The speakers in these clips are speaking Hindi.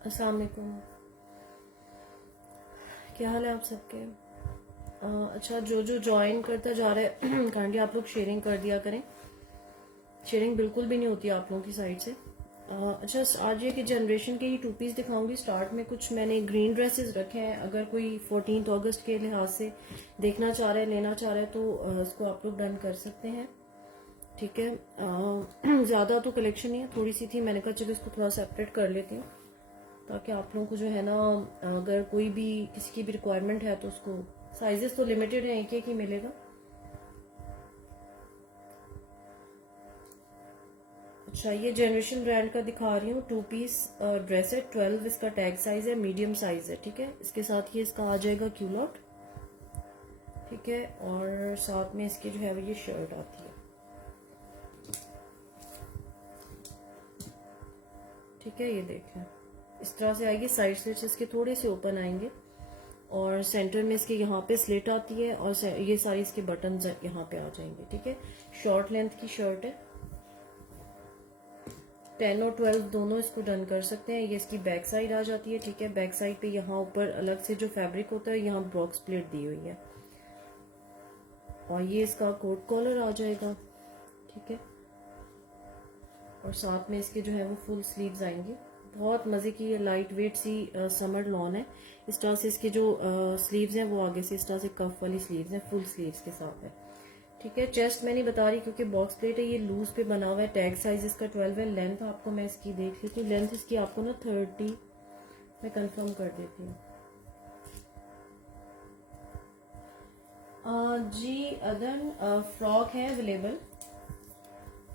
अस्सलाम वालेकुम। क्या हाल है आप सबके? अच्छा, जो जो ज्वाइन करता जा रहा है काइंडली आप लोग शेयरिंग कर दिया करें। शेयरिंग बिल्कुल भी नहीं होती आप लोगों की साइड से। अच्छा, आज ये कि जनरेशन के ही टू पीस दिखाऊंगी। स्टार्ट में कुछ मैंने ग्रीन ड्रेसेस रखे हैं। अगर कोई 14 अगस्त के लिहाज से देखना चाह रहा है, लेना चाह रहा है तो इसको आप लोग डन कर सकते हैं। ठीक है। ज़्यादा तो कलेक्शन नहीं है, थोड़ी सी थी, मैंने कहा चलो इसको थोड़ा सेपरेट कर लेती हूँ ताकि आप लोगों को जो है ना, अगर कोई भी किसी की भी रिक्वायरमेंट है तो उसको, साइजेस तो लिमिटेड है, एक एक ही मिलेगा। अच्छा, ये जनरेशन ब्रांड का दिखा रही हूँ। टू पीस ड्रेस है, 12 इसका टैग साइज है, मीडियम साइज है। ठीक है, इसके साथ ये इसका आ जाएगा क्यूलॉट। ठीक है, और साथ में इसकी जो है वो ये शर्ट आती है। ठीक है, ये देखें इस तरह से आएगी। साइड स्लिट्स इसके थोड़े से ओपन आएंगे और सेंटर में इसके यहाँ पे स्लिट आती है और ये सारी इसके बटन यहाँ पे आ जाएंगे। ठीक है, शॉर्ट लेंथ की शर्ट है। 10 और 12 दोनों इसको डन कर सकते हैं। ये इसकी बैक साइड आ जाती है। ठीक है, बैक साइड पे यहाँ ऊपर अलग से जो फैब्रिक होता है, यहाँ ब्रॉक्स प्लेट दी हुई है और ये इसका कोट कॉलर आ जाएगा। ठीक है, और साथ में इसके जो है वो फुल स्लीव्स आएंगे। बहुत मजे की लाइट वेट सी समर लॉन है। इस तरह से इसके जो स्लीव्स हैं वो आगे से इस तरह से कफ वाली स्लीव्स हैं, फुल स्लीव्स के साथ है। ठीक है, चेस्ट मैं नहीं बता रही क्योंकि बॉक्स प्लेट है, ये लूज पे बना हुआ है। टैग साइज इसका 12 है। लेंथ आपको मैं इसकी देख लेती हूँ। लेंथ इसकी आपको ना 30 मैं कंफर्म कर देती हूँ। जी अदन, फ्रॉक है अवेलेबल।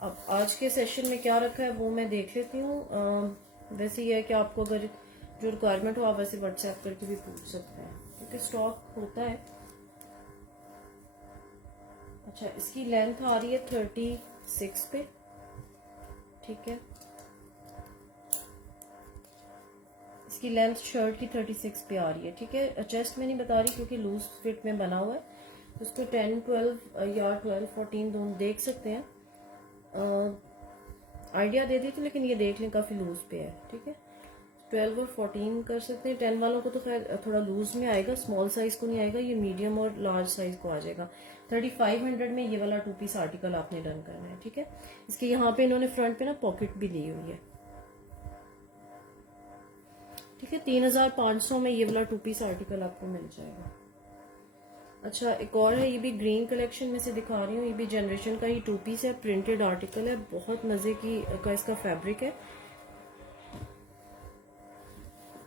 अब आज के सेशन में क्या रखा है वो मैं देख लेती हूँ। वैसे ये है कि आपको अगर जो रिक्वायरमेंट हो आप वैसे व्हाट्सएप करके भी पूछ सकते हैं क्योंकि स्टॉक होता है। अच्छा, इसकी लेंथ आ रही है 36 पे। ठीक है, इसकी लेंथ शर्ट की 36 पे आ रही है। ठीक है, चेस्ट में नहीं बता रही क्योंकि लूज फिट में बना हुआ है। उसको 10, 12 या 12, 14 दोनों देख सकते हैं। आइडिया दे दी थी लेकिन ये देख लें, काफ़ी लूज पे है। ठीक है, 12 और 14 कर सकते हैं। 10 वालों को तो खैर थोड़ा लूज में आएगा, स्मॉल साइज को नहीं आएगा, ये मीडियम और लार्ज साइज को आ जाएगा। 3500 में ये वाला टू पीस आर्टिकल आपने डन करना है। ठीक है, इसके यहाँ पे इन्होंने फ्रंट पे ना पॉकेट भी ली हुई है। ठीक है, 3500 में ये वाला टू पीस आर्टिकल आपको मिल जाएगा। अच्छा, एक और है, ये भी ग्रीन कलेक्शन में से दिखा रही हूँ। ये भी जनरेशन का ही टू पीस है, प्रिंटेड आर्टिकल है, बहुत मजे की का इसका फैब्रिक है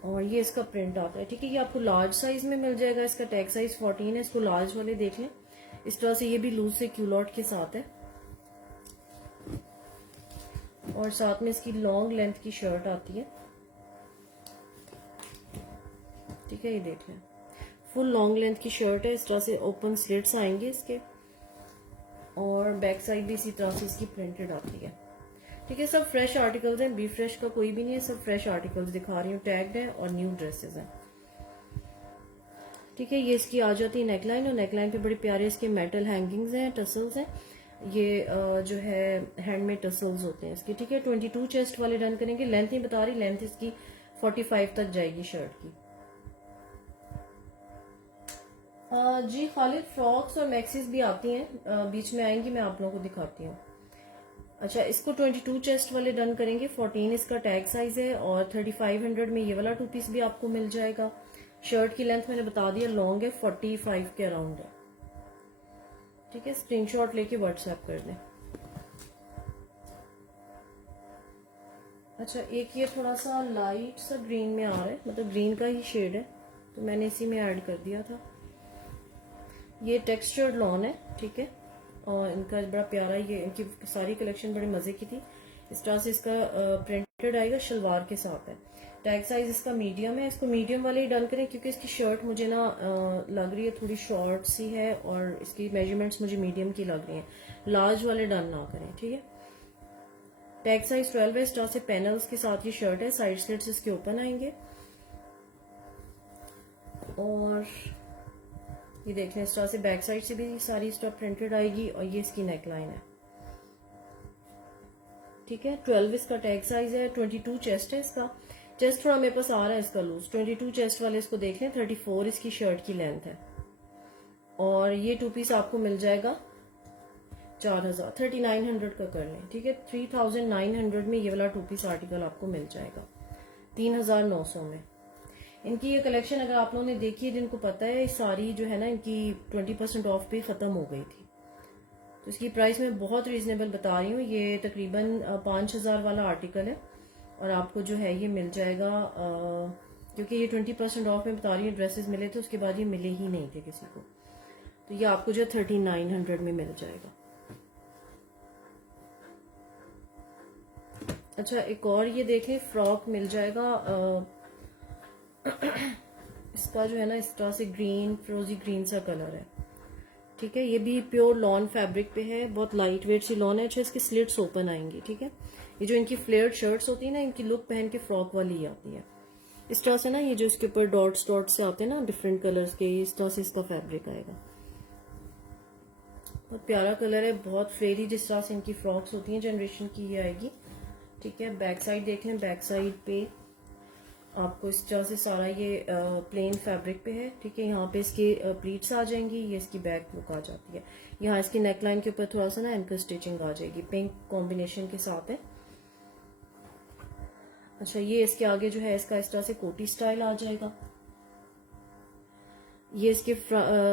और ये इसका प्रिंट आता है। ठीक है, ये आपको लार्ज साइज में मिल जाएगा। इसका टैग साइज 14 है। इसको लार्ज वाले देख लें। इस तरह से ये भी लूज से क्यूलॉट के साथ है और साथ में इसकी लॉन्ग लेंथ की शर्ट आती है। ठीक है, ये देख लें, फुल लॉन्ग लेंथ की शर्ट है। इस तरह से ओपन स्लिट्स आएंगे इसके और बैक साइड भी इसी तरह से इसकी प्रिंटेड आती है। ठीक है, सब फ्रेश आर्टिकल्स हैं, बी फ्रेश का कोई भी नहीं है, सब फ्रेश आर्टिकल्स दिखा रही हूँ। टैग्ड है और न्यू ड्रेसेस हैं। ठीक है, ये इसकी आ जाती है नेकलाइन और नेकलाइन पे बड़े प्यारे इसके मेटल हैंगिंग्स हैं, टसल्स हैं। ये जो है हैंडमेड टसल्स होते हैं इसके। ठीक है, 22 चेस्ट वाले डन करेंगे। लेंथ नहीं बता रही, लेंथ इसकी 45 तक जाएगी शर्ट की। जी खालिद, फ्रॉक्स और मैक्सीज भी आती हैं, बीच में आएंगी, मैं आप लोगों को दिखाती हूँ। अच्छा, इसको 22 चेस्ट वाले डन करेंगे। 14 इसका टैग साइज है और 3500 में ये वाला टू पीस भी आपको मिल जाएगा। शर्ट की लेंथ मैंने बता दिया, लॉन्ग है, 45 के अराउंड है। ठीक है, स्क्रीनशॉट लेके व्हाट्सएप कर दें। अच्छा, एक ये थोड़ा सा लाइट सा ग्रीन में आ रहा है, मतलब ग्रीन का ही शेड है, तो मैंने इसी में ऐड कर दिया था। ये टेक्सचर्ड लॉन है। ठीक है, और इनका बड़ा प्यारा, ये इनकी सारी कलेक्शन बड़े मजे की थी। इस तरह से इसका प्रिंटेड आएगा, शलवार के साथ है। टैग साइज इसका मीडियम है। इसको मीडियम वाले ही डन करें क्योंकि इसकी शर्ट मुझे ना लग रही है थोड़ी शॉर्ट सी है और इसकी मेजरमेंट्स मुझे मीडियम की लग रही हैं। लार्ज वाले डन ना करें। ठीक है, टैग साइज 12 है। इस तरह से पैनल्स के साथ ये शर्ट है। साइड स्लिट्स इसके ओपन आएंगे और ये देख लें, इस तरह से बैक साइड से भी सारी स्टफ प्रिंटेड आएगी और ये इसकी नेकलाइन है। ठीक है, 12 इसका टैग साइज है, 22 चेस्ट है इसका। चेस्ट थोड़ा मेरे पास आ रहा है इसका लूज, 22 चेस्ट वाले इसको देख लें, 34 इसकी शर्ट की लेंथ है। और ये 2 पीस आपको मिल जाएगा 4000, 3900 का कर लें, ठीक है। 3900 में ये वाला 2 पीस आर्टिकल आपको मिल जाएगा 3900 में। इनकी ये कलेक्शन अगर आप लोगों ने देखी है, जिनको पता है, सारी जो है ना इनकी 20% ऑफ पे खत्म हो गई थी, तो इसकी प्राइस मैं बहुत रीजनेबल बता रही हूँ। ये तकरीबन 5000 वाला आर्टिकल है और आपको जो है ये मिल जाएगा, क्योंकि ये 20% ऑफ में बता रही हूँ, ड्रेसेस मिले थे उसके बाद ये मिले ही नहीं थे किसी को, तो ये आपको जो 3900 में मिल जाएगा। अच्छा, एक और ये देखें, फ्रॉक मिल जाएगा इसका जो है ना इस तरह से ग्रीन, फ्रोजी ग्रीन सा कलर है, ठीक है। ये भी प्योर लॉन फैब्रिक पे है, बहुत लाइट वेट सी लॉन है। अच्छा, इसकी स्लिट्स ओपन आएंगी, ठीक है। ये जो इनकी फ्लेयर्ड शर्ट्स होती है ना, इनकी लुक पहन के फ्रॉक वाली आती है इस तरह से ना। ये जो इसके ऊपर डॉट्स डॉट्स से आते हैं ना डिफरेंट कलर्स के, इस तरह से इसका फैब्रिक आएगा। बहुत प्यारा कलर है, बहुत फ्लेरी, जिस तरह से इनकी फ्रॉक्स होती हैं जनरेशन की, ये आएगी, ठीक है। बैक साइड देख लें, बैक साइड पे आपको इस तरह से सारा ये प्लेन फैब्रिक पे है, ठीक है। यहाँ पे इसकी प्लीट्स आ जाएंगी, ये इसकी बैक लुक आ जाती है। यहाँ इसकी नेकलाइन के ऊपर थोड़ा सा ना एंकर स्टिचिंग आ जाएगी, पिंक कॉम्बिनेशन के साथ है। अच्छा, ये इसके आगे जो है इसका इस तरह से कोटी स्टाइल आ जाएगा। ये इसके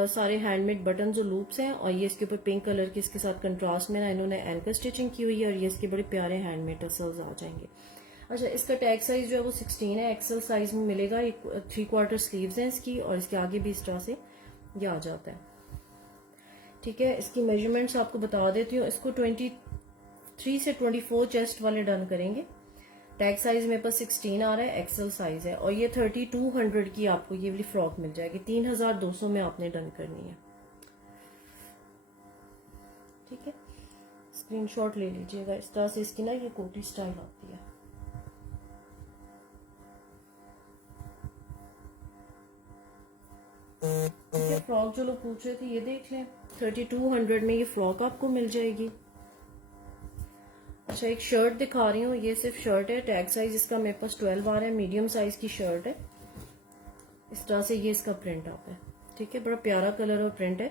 सारे हैंडमेड बटन और लूप्स हैं, और ये इसके ऊपर पिंक कलर के इसके साथ कंट्रास्ट में ना इन्होंने एंकर स्टिचिंग की हुई है, और ये इसके बड़े प्यारे हैंडमेड टसल्स आ जाएंगे। अच्छा, इसका टैग साइज जो है वो 16 है, एक्सेल साइज में मिलेगा। 3/4 स्लीव्स हैं इसकी, और इसके आगे भी इस तरह से ये आ जाता है, ठीक है। इसकी मेजरमेंट्स आपको बता देती हूँ। इसको 23 से 24 चेस्ट वाले डन करेंगे। टैग साइज मेरे पास 16 आ रहा है, एक्सेल साइज है, और ये 3200 की आपको ये वाली फ्रॉक मिल जाएगी। 3200 में आपने डन करनी है, ठीक है। स्क्रीनशॉट ले लीजिएगा। इस तरह से इसकी ना ये कोटी स्टाइल आती है। ठीक है, फ्रॉक जो लोग पूछ रहे थे ये देख लें, 3200 में ये फ्रॉक आपको मिल जाएगी। अच्छा, एक शर्ट दिखा रही हूँ, ये सिर्फ शर्ट है। टैग साइज इसका मेरे पास 12 आ रहा है, मीडियम साइज की शर्ट है। इस तरह से ये इसका प्रिंट आता है, ठीक है। बड़ा प्यारा कलर और प्रिंट है।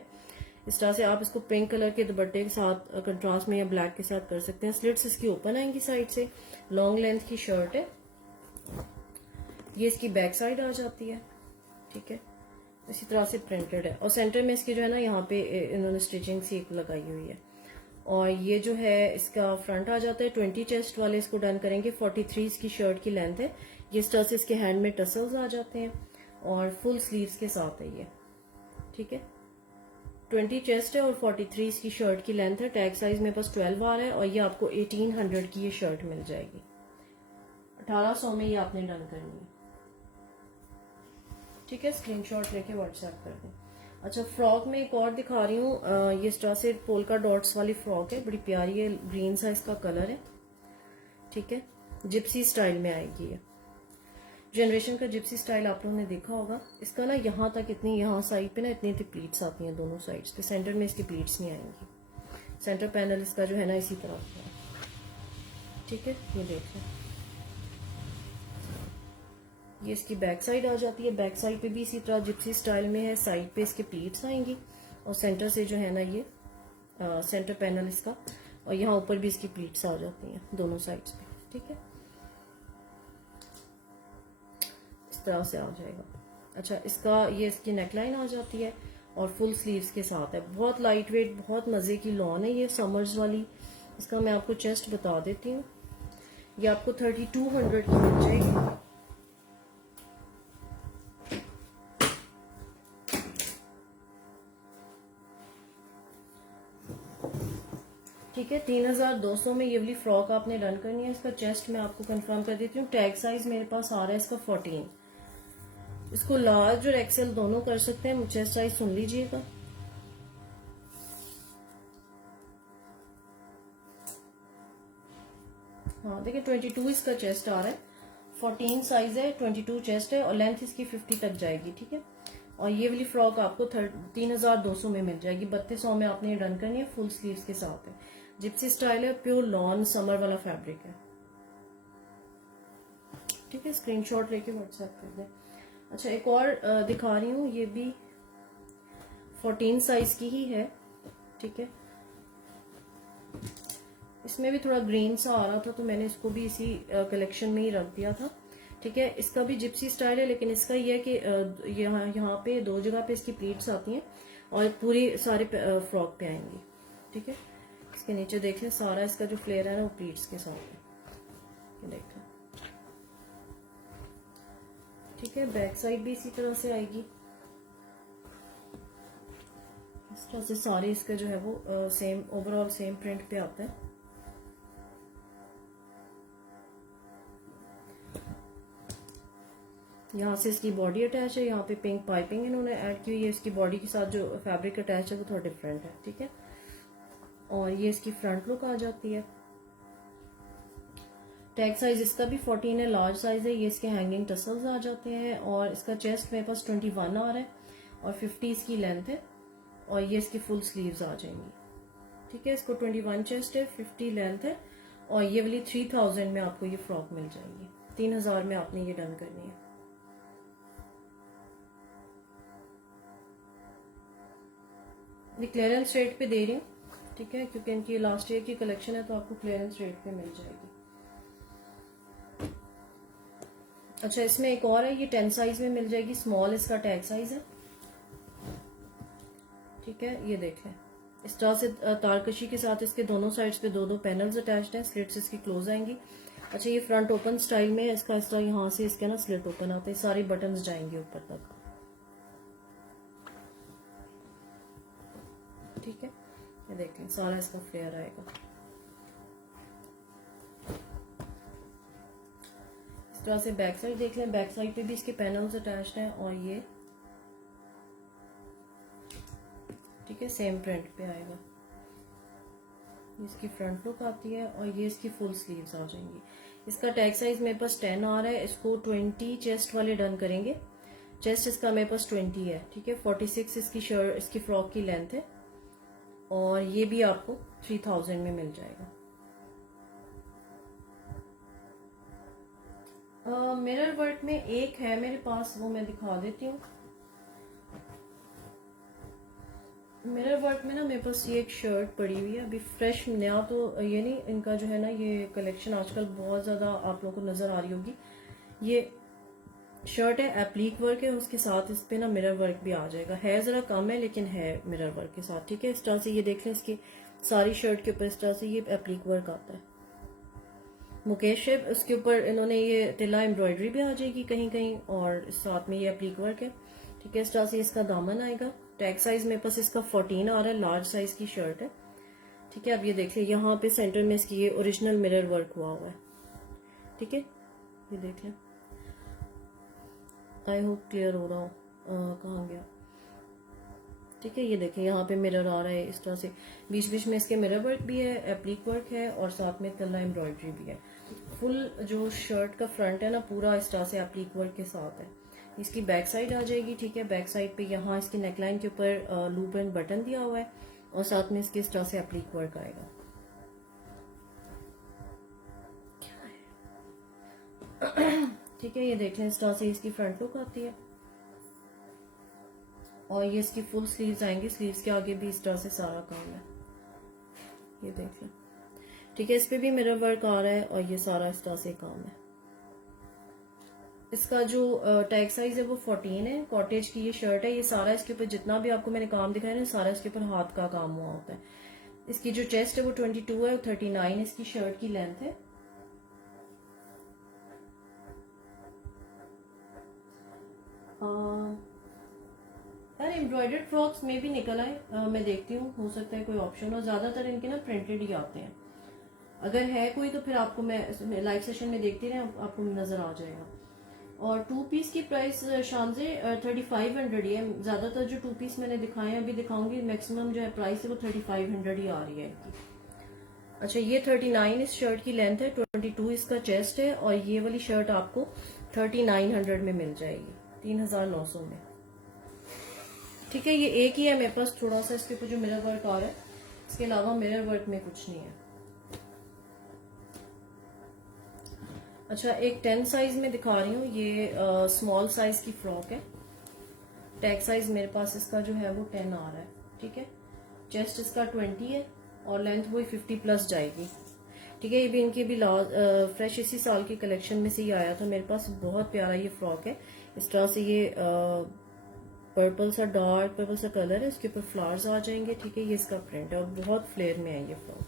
इस तरह से आप इसको पिंक कलर के दुपट्टे के साथ कंट्रास्ट में या ब्लैक के साथ कर सकते हैं। स्लिट्स इसकी ओपन आएंगी साइड से, लॉन्ग लेंथ की शर्ट है। ये इसकी बैक साइड आ जाती है, ठीक है। इसी तरह से प्रिंटेड है, और सेंटर में इसकी जो है ना यहाँ पे इन्होंने स्टिचिंग सी एक लगाई हुई है। और ये जो है इसका फ्रंट आ जाता है। 20 चेस्ट वाले इसको डन करेंगे। 43 इसकी शर्ट की लेंथ है। ये इस तरह से इसके हैंड में टसल्स आ जाते हैं, और फुल स्लीव्स के साथ है ये, ठीक है। 20 चेस्ट है और 43 इसकी शर्ट की लेंथ है। टैग साइज मेरे पास 12 आ रहा है, और ये आपको 1800 की ये शर्ट मिल जाएगी। 1800 में ये आपने डन करनी है, ठीक है। स्क्रीनशॉट लेके व्हाट्सएप कर दें। अच्छा, फ्रॉक में एक और दिखा रही हूँ। ये इस तरह से पोल्का डॉट्स वाली फ्रॉक है, बड़ी प्यारी है, ग्रीन सा इसका कलर है, ठीक है। जिप्सी स्टाइल में आएगी ये। जनरेशन का जिप्सी स्टाइल आप लोगों ने देखा होगा। इसका ना यहाँ तक इतनी, यहाँ साइड पे ना इतनी प्लीट्स आती हैं दोनों साइड्स पे। सेंटर में इसकी प्लीट्स नहीं आएंगी। सेंटर पैनल इसका जो है ना इसी तरह का, ठीक है। ये देख लें, ये इसकी बैक साइड आ जाती है। बैक साइड पे भी इसी तरह जिप्सी स्टाइल में है। साइड पे इसके प्लीट्स आएंगी, और सेंटर से जो है ना ये सेंटर पैनल इसका, और यहाँ ऊपर भी इसकी प्लीट्स आ जाती हैं दोनों साइड्स पे, ठीक है। इस तरह से आ जाएगा। अच्छा, इसका ये इसकी नेकलाइन आ जाती है, और फुल स्लीव्स के साथ है। बहुत लाइट वेट, बहुत मजे की लॉन है ये, समर्स वाली। इसका मैं आपको चेस्ट बता देती हूँ। ये आपको 3200 की मिल जाएगी। ठीक है, 3200 में ये वाली फ्रॉक आपने डन करनी है। इसका चेस्ट मैं आपको कंफर्म कर देती हूँ। टैग साइज मेरे पास आ रहा है इसका 14। इसको लार्ज और एक्सेल दोनों कर सकते हैं। चेस्ट साइज सुन लीजिएगा। हाँ देखिए, 22 इसका चेस्ट आ रहा है, 14 साइज है, 22 चेस्ट है, और लेंथ इसकी 50 तक जाएगी, ठीक है। और ये वाली फ्रॉक आपको 3200 में मिल जाएगी। 3200 में आपने डन करनी है, फुल स्लीव्स के साथ है। जिप्सी स्टाइल है, प्योर लॉन समर वाला फैब्रिक है। ठीक है, स्क्रीनशॉट लेके व्हाट्सएप कर दें। अच्छा, एक और दिखा रही हूँ, ये भी 14 साइज की ही है। ठीक है, इसमें भी थोड़ा ग्रीन सा आ रहा था तो मैंने इसको भी इसी कलेक्शन में ही रख दिया था। ठीक है, इसका भी जिप्सी स्टाइल है, लेकिन इसका ये है कि यहाँ पे 2 जगह पे इसकी प्लीट्स आती हैं और पूरी सारे फ्रॉक पे आएंगी। ठीक है, इसके नीचे देख लें, सारा इसका जो फ्लेयर है ना वो प्लीट्स के साथ है, ये देख लें। ठीक है, बैक साइड भी इसी तरह से आएगी। इस तरह से सारे इसका जो है वो सेम ओवरऑल सेम प्रिंट पे आता है। यहाँ से इसकी बॉडी अटैच है, यहाँ पे पिंक पाइपिंग इन्होंने ऐड की हुई है। इसकी बॉडी के साथ जो फैब्रिक अटैच है वो थोड़ा डिफरेंट है। ठीक है, और ये इसकी फ्रंट लुक आ जाती है। टैग साइज इसका भी 14 है, लार्ज साइज है। ये इसके हैंगिंग टसल्स आ जाते हैं और इसका चेस्ट मेरे पास 21 आ रहा है और 50 इसकी लेंथ है और ये इसकी फुल स्लीव्स आ जाएंगी। ठीक है, इसको 21 चेस्ट है, 50 लेंथ है और ये वाली 3000 में आपको ये फ्रॉक मिल जाएगी। 3000 में आपने ये डन करनी है। ये क्लियरेंस रेट पे दे रही हूँ। ठीक है, क्योंकि इनकी लास्ट ईयर की कलेक्शन है तो आपको क्लियरेंस रेट पे मिल जाएगी। अच्छा, इसमें एक और है, ये 10 साइज में मिल जाएगी, स्मॉल इसका टैग साइज है। ठीक है, ये देख लें, इस तरह से तारकशी के साथ इसके दोनों साइड्स पे 2-2 पैनल्स अटैच्ड हैं, स्लिट्स इसकी क्लोज आएंगी। अच्छा, ये फ्रंट ओपन स्टाइल में है, इसका इस तरह यहाँ से इसके ना स्लिट ओपन आते हैं, सारी बटन्स जाएंगे ऊपर तक। ठीक है, ये देख लें, सारा इसका फ्लेयर आएगा। इस तरह से बैक साइड देख लें, बैक साइड पे भी इसके पैनल्स अटैच्ड हैं और ये ठीक है सेम प्रिंट पे आएगा। इसकी फ्रंट लुक आती है और ये इसकी फुल स्लीव्स आ जाएंगी। इसका टैग साइज मेरे पास 10 आ रहा है, इसको 20 चेस्ट वाले डन करेंगे। चेस्ट इसका मेरे पास 20 है। ठीक है, 46 इसकी शर्ट इसकी फ्रॉक की लेंथ है और ये भी आपको 3000 में मिल जाएगा। मिरर वर्क में एक है मेरे पास, वो मैं दिखा देती हूँ। मिरर वर्क में ना मेरे पास ये एक शर्ट पड़ी हुई है, अभी फ्रेश नया तो ये नहीं, इनका जो है ना ये कलेक्शन आजकल बहुत ज़्यादा आप लोगों को नज़र आ रही होगी। ये शर्ट है, एप्लीक वर्क है, उसके साथ इस पे ना मिरर वर्क भी आ जाएगा। है ज़रा कम है लेकिन है मिरर वर्क के साथ। ठीक है, इस तरह से ये देख लें, इसकी सारी शर्ट के ऊपर इस तरह से ये एप्लीक वर्क आता है। मुकेश शेप, उसके ऊपर इन्होंने ये तिला एम्ब्रॉयडरी भी आ जाएगी कहीं कहीं और साथ में ये एप्लीक वर्क है। ठीक है, इस तरह से इसका दामन आएगा। टैग साइज मेरे पास इसका 14 आ रहा है, लार्ज साइज की शर्ट है। ठीक है, अब ये देख लें, यहाँ पे सेंटर में इसकी ये ओरिजिनल मिरर वर्क हुआ हुआ है। ठीक है, ये देख लें, आई होप क्लियर हो रहा हो। कहाँ गया? ठीक है, ये देखें, यहाँ पे मिरर आ रहा है इस तरह से, बीच बीच में इसके मिरर वर्क भी है, एप्लीक वर्क है और साथ में तल्ला एम्ब्रॉयडरी भी है। फुल जो शर्ट का फ्रंट है ना पूरा इस तरह से एप्लीक वर्क के साथ है। इसकी बैक साइड आ जाएगी। ठीक है, बैक साइड पे यहाँ इसकी नेकलाइन के ऊपर लूप एंड बटन दिया हुआ है और साथ में इसके इस तरह से एप्लीक वर्क आएगा। ठीक है, ये देख लें, इस तरह से इसकी फ्रंट लुक आती है और ये इसकी फुल स्लीव्स आएंगी। स्लीव्स के आगे भी इस तरह से सारा काम है, ये देख लें। ठीक है, इस पे भी मिरर वर्क आ रहा है और ये सारा इस तरह से काम है। इसका जो टैग साइज है वो 14 है। कॉटेज की ये शर्ट है, ये सारा इसके ऊपर जितना भी आपको मैंने काम दिखाया ना सारा इसके ऊपर हाथ का काम हुआ होता है। इसकी जो चेस्ट है वो 22 है, 39 इसकी शर्ट की लेंथ है। यार एम्ब्रॉयडर्ड फ्रॉक्स में भी निकल आए, मैं देखती हूँ, हो सकता है कोई ऑप्शन हो। ज्यादातर इनके ना प्रिंटेड ही आते हैं। अगर है कोई तो फिर आपको मैं लाइव सेशन में देखती रहे, आपको नजर आ जाएगा। और 2 पीस की प्राइस शानजे 3500 ही है। ज्यादातर जो 2 पीस मैंने दिखाए हैं, अभी दिखाऊंगी, मैक्सिमम जो है प्राइस है वो 3500 ही आ रही है इनकी। अच्छा, ये 39 इस शर्ट की लेंथ है, 22 इसका चेस्ट है और ये वाली शर्ट आपको 3900 में मिल जाएगी, 3900 में। ठीक है, ये एक ही है मेरे पास, थोड़ा सा इसके ऊपर जो मिरर वर्क आ रहा है, इसके अलावा मिरर वर्क में कुछ नहीं है। अच्छा, एक 10 साइज में दिखा रही हूँ, ये स्मॉल साइज की फ्रॉक है। टैग साइज मेरे पास इसका जो है वो 10 आ रहा है, ठीक है। चेस्ट इसका 20 है और लेंथ वही 50 प्लस जाएगी, ठीक है। ये भी इनकी भी फ्रेश इसी साल की कलेक्शन में से ही आया था मेरे पास। बहुत प्यारा ये फ्रॉक है। इस तरह से ये पर्पल सा, डार्क पर्पल सा कलर है, इसके ऊपर फ्लावर्स आ जाएंगे, ठीक है। ये इसका प्रिंट है और बहुत फ्लेयर में है ये फ्रॉक।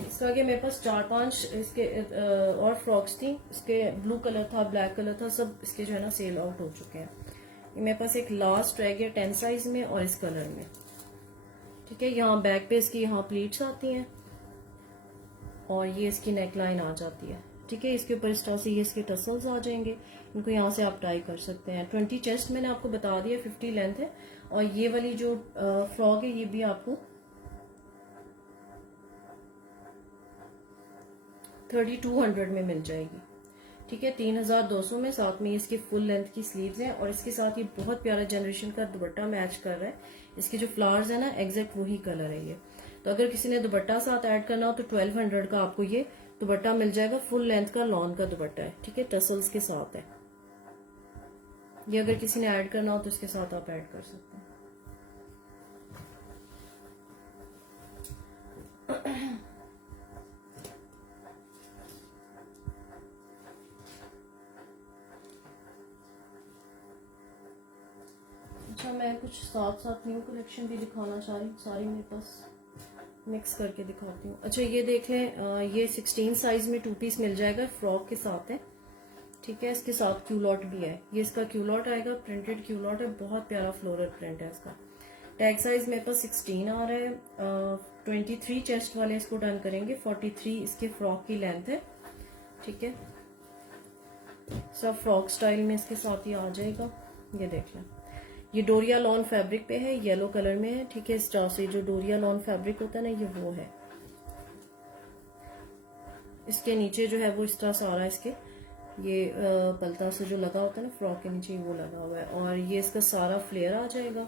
इसके आगे मेरे पास 4-5 इसके और फ्रॉक्स थी। इसके ब्लू कलर था, ब्लैक कलर था, सब इसके जो है ना सेल आउट हो चुके हैं। ये मेरे पास एक लास्ट रह गया 10 साइज में और इस कलर में, ठीक है। यहाँ बैक पे इसकी यहाँ प्लीट्स आती हैं और ये इसकी नेकलाइन आ जाती है, ठीक है। इसके ऊपर इस तरह से ये इसके टसल्स आ जाएंगे, इनको यहाँ से आप टाई कर सकते हैं। 20 चेस्ट मैंने आपको बता दिया, 50 लेंथ है। और ये वाली जो फ्रॉक है ये भी आपको 3200 में मिल जाएगी, ठीक है। 3200 में, साथ में इसकी फुल लेंथ की स्लीव्स हैं और इसके साथ ये बहुत प्यारा जनरेशन का दुपट्टा मैच कर रहा है। इसके जो फ्लावर्स है ना एग्जैक्ट वही कलर है ये। तो अगर किसी ने दुपट्टा साथ ऐड करना हो तो 1200 का आपको ये दुपट्टा मिल जाएगा। फुल लेंथ का लॉन का दुपट्टा है, ठीक है, टसल्स के साथ है ये। अगर किसी ने ऐड करना हो तो इसके साथ आप ऐड कर सकते हैं। अच्छा, मैं कुछ साथ साथ न्यू कलेक्शन भी दिखाना चाह रही हूँ, सारी मेरे पास मिक्स करके दिखाती हूँ। अच्छा, ये देख लें, ये 16 साइज में 2 पीस मिल जाएगा, फ्रॉक के साथ है, ठीक है। इसके साथ क्यूलॉट भी है, ये इसका क्यूलॉट आएगा, प्रिंटेड क्यूलॉट है, बहुत प्यारा फ्लोरल प्रिंट है इसका। टैग साइज मेरे पास 16 आ रहा है। 23 चेस्ट वाले इसको डन करेंगे, 43 इसके फ्रॉक की लेंथ है, ठीक है। सब फ्रॉक स्टाइल में इसके साथ ही आ जाएगा। ये देख लें, ये डोरिया लॉन फैब्रिक पे है, येलो कलर में है, ठीक है। इस तरह से जो डोरिया लॉन फैब्रिक होता है ना, ये वो है। इसके नीचे जो है वो इस तरह से आ रहा है, इसके ये पलता से जो लगा होता है ना फ्रॉक के नीचे, वो लगा हुआ है। और ये इसका सारा फ्लेयर आ जाएगा,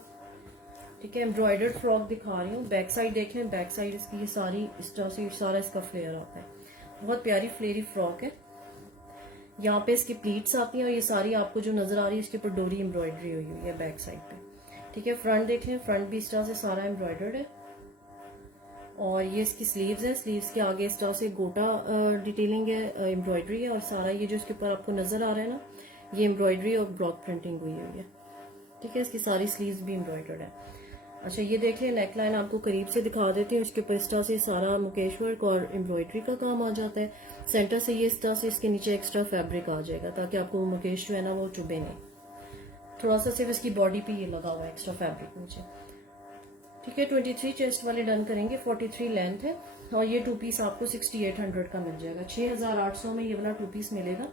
ठीक है। एम्ब्रॉयडर्ड फ्रॉक दिखा रही हूँ। बैक साइड देखें, बैक साइड इसकी ये सारी इस तरह से सारा इसका फ्लेयर आता है। बहुत प्यारी फ्लेयरी फ्रॉक है। यहाँ पे इसकी प्लीट्स आती हैं और ये सारी आपको जो नजर आ रही है इसके ऊपर डोरी एम्ब्रॉयडरी हुई हुई है बैक साइड पे, ठीक है। फ्रंट देख लें, फ्रंट भी इस तरह से सारा एम्ब्रॉयडर्ड है। और ये इसकी स्लीव्स है, स्लीव्स के आगे इस तरह से गोटा डिटेलिंग है, एम्ब्रॉयडरी है। और सारा ये जो इसके ऊपर आपको नजर आ रहा है ना, ये एम्ब्रॉयडरी और ब्लॉक प्रिंटिंग हुई हुई है, ठीक है। इसकी सारी स्लीव्स भी एम्ब्रॉयडर्ड है। अच्छा, ये देख लें, नेकलाइन आपको करीब से दिखा देती हूँ। इसके ऊपर इस तरह से सारा मुकेश वर्क और एम्ब्रॉयडरी का काम आ जाता है। सेंटर से ये इस तरह से इसके नीचे एक्स्ट्रा फैब्रिक आ जाएगा ताकि आपको मुकेश जो है ना वो चुभे नहीं। थोड़ा सा सिर्फ इसकी बॉडी पे ये लगा हुआ है एक्स्ट्रा फैब्रिक नीचे, ठीक है। 23 चेस्ट वाले डन करेंगे, 43 लेंथ है। और ये 2 पीस आपको 6800 का मिल जाएगा। 6800 में ये वाला 2 पीस मिलेगा,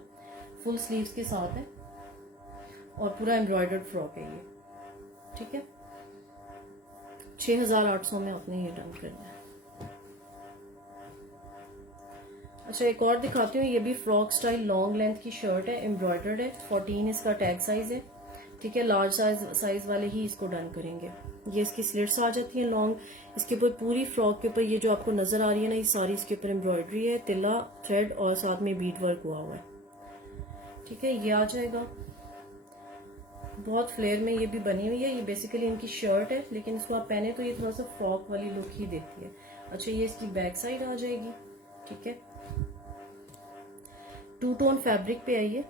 फुल स्लीव्स के साथ है और पूरा एम्ब्रॉयडर्ड फ्रॉक है ये, ठीक है। 6800 में आपने ये डन करना है। अच्छा, एक और दिखाती हूँ। ये भी फ्रॉक स्टाइल लॉन्ग लेंथ की शर्ट है, एम्ब्रॉयडर्ड है। 14 इसका टैग साइज है, ठीक है। लार्ज साइज वाले ही इसको डन करेंगे। ये इसकी स्लिट्स आ जाती हैं लॉन्ग। इसके ऊपर पूरी फ्रॉक के ऊपर ये जो आपको नजर आ रही है ना, ये सारी इसके ऊपर एम्ब्रॉयडरी है, तिल्ला, थ्रेड और साथ में बीट वर्क हुआ हुआ है, ठीक है। ये आ जाएगा, बहुत फ्लेयर में ये भी बनी हुई है। ये बेसिकली इनकी शर्ट है, लेकिन इसको आप पहने तो ये थोड़ा सा फ्रॉक वाली लुक ही देती है। अच्छा, ये इसकी बैक साइड आ जाएगी, ठीक है। 2 टोन फैब्रिक पे है ये।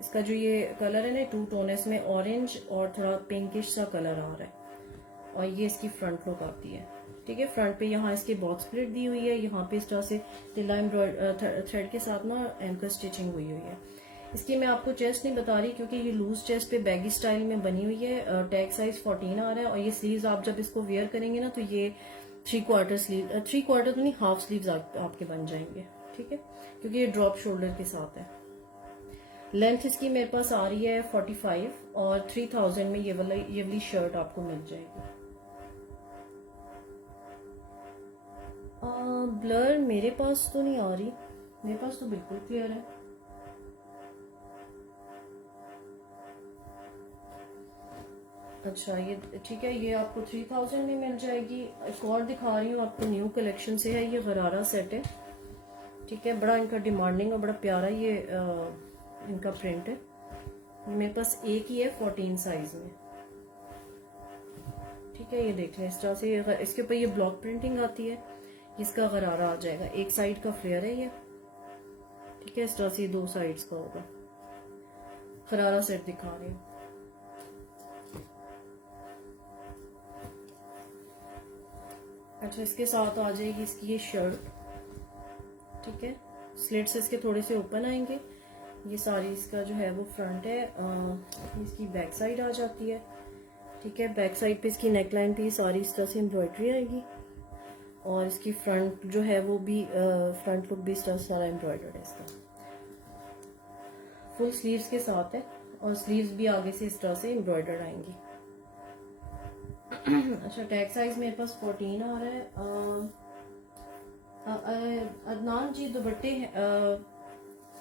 इसका जो ये कलर है ना, 2 टोन है, इसमें ऑरेंज और थोड़ा पिंकिश सा कलर आ रहा है। और ये इसकी फ्रंट लुक आती है, ठीक है। फ्रंट पे यहाँ इसकी बॉक्स प्लेट दी हुई है, यहाँ पे इस तरह से तिल्ला थ्रेड के साथ ना एंकर स्टिचिंग हुई हुई है। इसकी मैं आपको चेस्ट नहीं बता रही क्योंकि ये लूज चेस्ट पे बैगी स्टाइल में बनी हुई है। टैग साइज 14 आ रहा है। और ये स्लीव्स आप जब इसको वेयर करेंगे ना तो ये 3/4 स्लीव, 3/4 तो नहीं, हाफ स्लीव्स आपके बन जाएंगे, ठीक है, क्योंकि ये ड्रॉप शोल्डर के साथ है। लेंथ इसकी मेरे पास आ रही है 45 और 3000 में ये वाली शर्ट आपको मिल जाएगी। ब्लर मेरे पास तो नहीं आ रही, मेरे पास तो बिल्कुल क्लियर है। अच्छा, ये ठीक है, ये आपको 3000 में मिल जाएगी। एक और दिखा रही हूँ आपको, न्यू कलेक्शन से है, ये गरारा सेट है, ठीक है, बड़ा इनका डिमांडिंग और बड़ा प्यारा ये इनका प्रिंट है। ये मेरे पास एक ही है 14 साइज में। ठीक है, ये देख लें इस तरह से। इसके ऊपर ये ब्लॉक प्रिंटिंग आती है, इसका गरारा आ जाएगा, एक साइड का फ्लेयर है ये। ठीक है, इस तरह से 2 साइड्स का होगा। गरारा सेट दिखा रही हूँ। अच्छा, इसके साथ आ जाएगी इसकी ये शर्ट। ठीक है, स्लिट्स इसके थोड़े से ओपन आएंगे। ये सारी इसका जो है वो फ्रंट है। इसकी बैक साइड आ जाती है। ठीक है, बैक साइड पे इसकी नेकलाइन पे सारी इस तरह से एम्ब्रॉयडरी आएगी और इसकी फ्रंट जो है वो भी फ्रंट लुक भी इस तरह से सारा एम्ब्रॉयडर्ड है इसका। फुल स्लीव्स के साथ है और स्लीव्स भी आगे से इस तरह से एम्ब्रॉयडर्ड आएंगी। अच्छा, टैग साइज मेरे पास 14 आ रहा है। अदनान जी दुपट्टे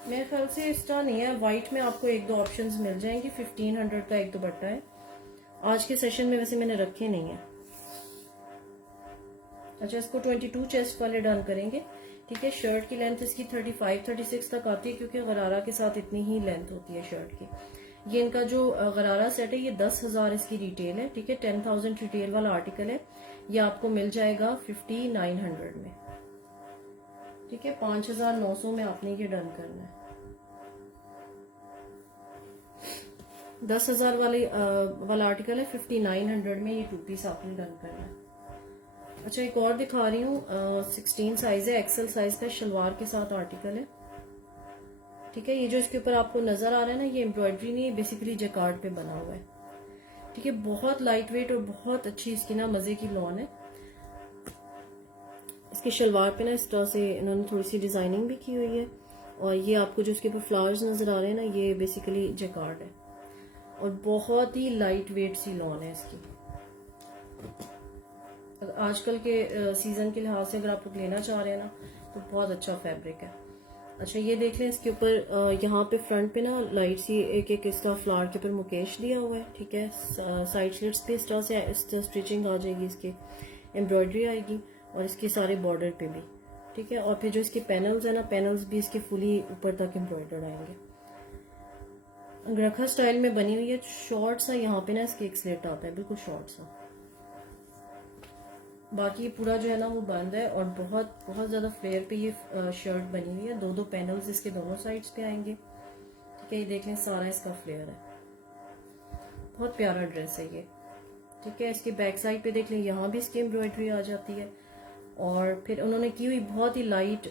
मेरे ख्याल से इस तरह नहीं है, वाइट में आपको 1-2 ऑप्शंस मिल जाएंगे। 1500 का एक दुपट्टा है। आज के सेशन में वैसे मैंने रखे नहीं है। अच्छा, इसको 22 चेस्ट वाले डन करेंगे। ठीक है, शर्ट की लेंथ इसकी 35-36 तक आती है क्योंकि गरारा के साथ इतनी ही लेंथ होती है शर्ट की। ये इनका जो गरारा सेट है ये 10,000 इसकी रिटेल है। ठीक है, 10,000 रिटेल वाला आर्टिकल है। ये आपको मिल जाएगा 5900 में। ठीक है, 5,900 में आपने ये डन करना है। 10,000 वाला आर्टिकल है, 5900 में ये 2 पीस आपने डन करना है। अच्छा, एक और दिखा रही हूँ। 16 साइज है, एक्सेल साइज का शलवार के साथ आर्टिकल है। ठीक है, ये जो इसके ऊपर आपको नजर आ रहा है ना, ये एम्ब्रॉयडरी नहीं है, बेसिकली जैकार्ड पे बना हुआ है। ठीक है, बहुत लाइट वेट और बहुत अच्छी इसकी ना मजे की लॉन है। इसके शलवार पे ना इस तरह से इन्होंने थोड़ी सी डिजाइनिंग भी की हुई है और ये आपको जो इसके ऊपर फ्लावर्स नजर आ रहे हैं ना, ये बेसिकली जैकार्ड है और बहुत ही लाइट वेट सी लॉन है इसकी। आजकल के सीजन के लिहाज से अगर आप लोग लेना चाह रहे हैं ना तो बहुत अच्छा फैब्रिक है। अच्छा, ये देख लें इसके ऊपर यहाँ पे फ्रंट पे ना लाइट सी एक इसका फ्लावर के ऊपर मुकेश दिया हुआ है। ठीक है, साइड स्लिट्स पे इस तरह से स्टिचिंग आ जाएगी, इसकी एम्ब्रॉयडरी आएगी और इसके सारे बॉर्डर पे भी। ठीक है, और फिर जो इसके पैनल्स है ना, पैनल्स भी इसके फुली ऊपर तक एम्ब्रॉयडर्ड आएंगे। अंगरखा स्टाइल में बनी हुई है। शॉर्ट सा यहाँ पे ना इसके एक स्लिट आता है, बिल्कुल शॉर्ट सा। बाकी पूरा जो है ना वो बंद है और बहुत बहुत ज्यादा फ्लेयर पे ये शर्ट बनी हुई है। 2-2 पैनल्स इसके दोनों साइड्स पे आएंगे। ठीक है, ये देख लें सारा इसका फ्लेयर है। बहुत प्यारा ड्रेस है ये। ठीक है, इसकी बैक साइड पे देख लें, यहाँ भी इसकी एम्ब्रॉयडरी आ जाती है और फिर उन्होंने की हुई बहुत ही लाइट